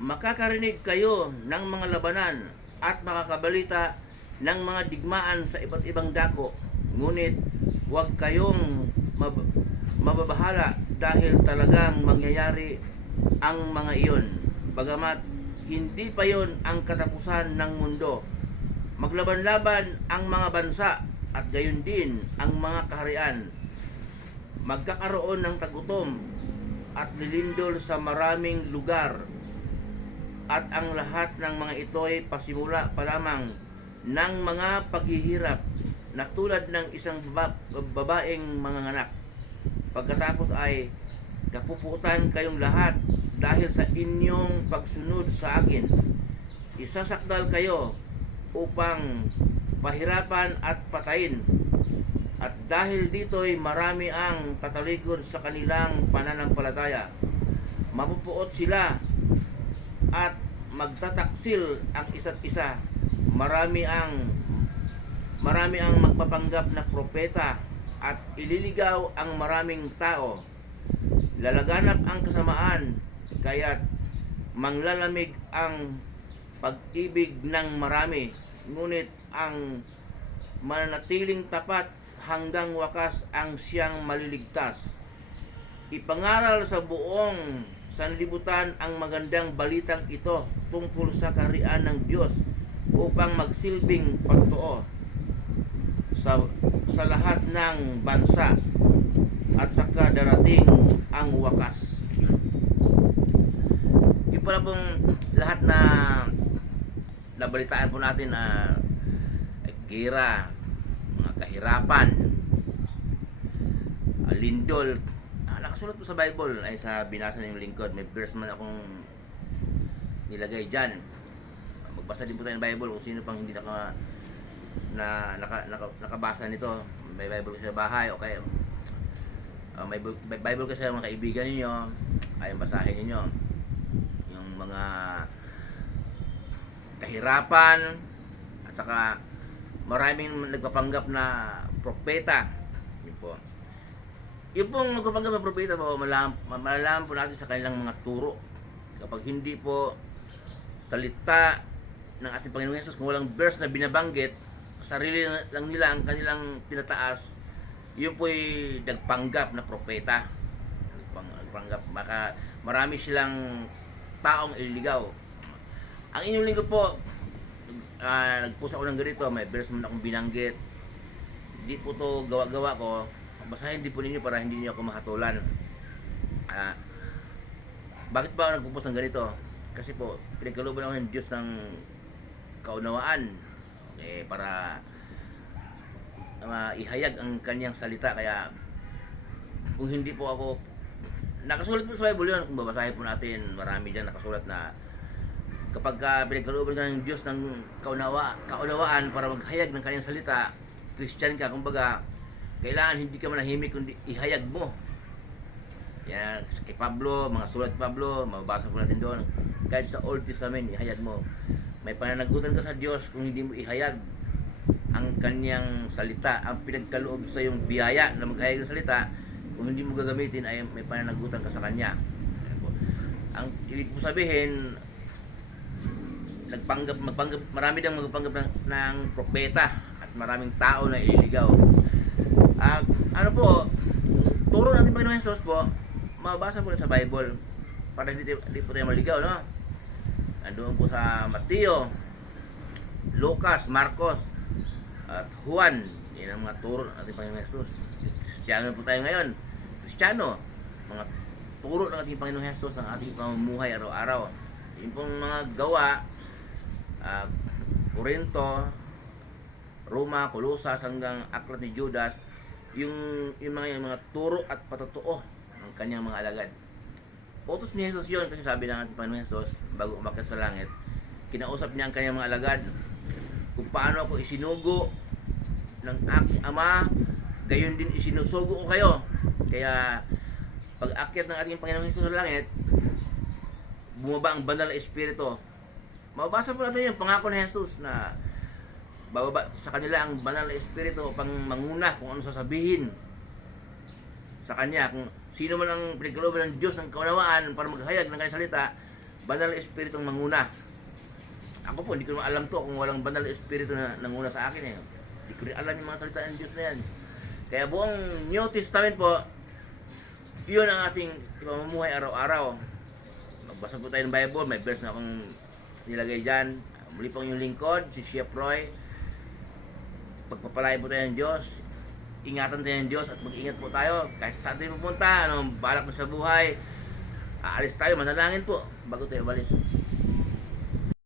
Makakarinig kayo ng mga labanan at makakabalita ng mga digmaan sa iba't ibang dako. Ngunit huwag kayong mababahala dahil talagang mangyayari ang mga iyon. Bagamat hindi pa yon ang katapusan ng mundo. Maglaban-laban ang mga bansa at gayon din ang mga kaharian. Magkakaroon ng tagutom at lilindol sa maraming lugar, at ang lahat ng mga ito ay pasimula pa lamang ng mga paghihirap na tulad ng isang babaeng manganganak. Pagkatapos ay kapuputan kayong lahat dahil sa inyong pagsunod sa akin. Isasakdal kayo upang pahirapan at patayin. At dahil dito'y marami ang tatalikod sa kanilang pananampalataya. Mapupuot sila at magtataksil ang isa't isa. Marami ang magpapanggap na propeta at ililigaw ang maraming tao. Lalaganap ang kasamaan, kaya't manglalamig ang pag-ibig ng marami, ngunit ang mananatiling tapat hanggang wakas ang siyang maliligtas. Ipangaral sa buong sanlibutan ang magandang balitang ito tungkol sa kaharian ng Diyos upang magsilbing patotoo sa lahat ng bansa at saka darating ang wakas. Yung pala pong lahat na nabalitaan po natin na gira, mga kahirapan, lindol, nakasulat po sa Bible ay sa binasa ng lingkod. May verse man akong nilagay dyan. Magbasa din po tayo ng Bible kung sino pang hindi nakabasa nito. May Bible sa bahay, okay. May Bible kasi sa mga kaibigan ninyo, ay basahin ninyo yung mga kahirapan at saka maraming nagpapanggap na propeta. Yun po. Yung pong magpapanggap na propeta po, malalaman po natin sa kanilang mga turo. Kapag hindi po salita ng ating Panginoong Hesus, kung walang verse na binabanggit, sarili lang nila ang kanilang tinataas, yun po'y nagpanggap na propeta. Nagpanggap, baka marami silang taong ililigaw. Ang inyong lingkod po, nagpost ako ng ganito, may verse man akong binanggit. Hindi po to gawa-gawa ko. Basahin din po ninyo para hindi niyo ako mahatulan. Bakit ba ako nagpo-post ng ganito? Kasi po, pinagkalooban ako ng Diyos ng kaunawaan, para ihayag ang kanyang salita. Kaya kung hindi po ako, nakasulat po sa Bible yun, kung babasahin po natin, marami dyan nakasulat na kapag pinagkalooban ka ng Diyos ng kaunawaan para maghayag ng kanyang salita, Christian ka, kumbaga, kailangan hindi ka manahimik kundi ihayag mo. Yan, kay Pablo, mga sulat Pablo, mababasa po natin doon. Kahit sa Old Testament, ihayag mo. May pananagutan ka sa Diyos kung hindi mo ihayag ang kanyang salita. Ang pinagkaloob sa iyong biyaya na maghayag ng salita, kung hindi mo gagamitin, ay may pananagutan ka sa kanya. Ang ibig po sabihin, magpanggap, marami dang magpanggap ng propeta at maraming tao na ililigaw. Ano po, turo natin Panginoon Hesus po, mabasa po na sa Bible para hindi po tayo maligaw, no? Nandoon po sa Mateo, Lucas, Marcos at Juan. Yan ang mga turo natin Panginoon Hesus. Kristiyano po tayo ngayon. Kristiyano, mga turo ng ating Panginoon Hesus ang ating pamumuhay araw-araw. Yung pong mga gawa, Corinto, Roma, Colosas hanggang Aklat ni Judas, yung mga turo at patotoo ng kanyang mga alagad. Utos ni Jesus yun, kasi sabi ng ating Panginoon Jesus, bago umakyat sa langit, kinausap niya ang kanyang mga alagad kung paano ako isinugo ng aking Ama, gayon din isinusugo ko kayo. Kaya pag akyat ng ating Panginoon Jesus sa langit, bumaba ang banal na espiritu. Mababasa po natin yung pangako ni Jesus na bababa sa kanila ang banal na espiritu upang manguna kung ano sasabihin sa kanya. Kung sino man ang pinagkalooban ng Diyos ng kaunawaan para maghayag ng kanyang salita, banal na espiritong manguna. Ako po, hindi ko naman alam to kung walang banal na espiritu na nanguna sa akin eh. Hindi ko rin alam yung mga salita ng Diyos na yan. Kaya buong New Testament po, yun ang ating pamumuhay araw-araw. Magbasa po tayo ng Bible, may verse na akong nilagay dyan. Muli po yung lingkod, si Chef Roy. Pagpapalain po tayo ng Diyos. Ingatan tayo ng Diyos at mag-ingat po tayo. Kahit saan tayo pupunta, anong balak na sa buhay, aalis tayo, manalangin po bago tayo umalis.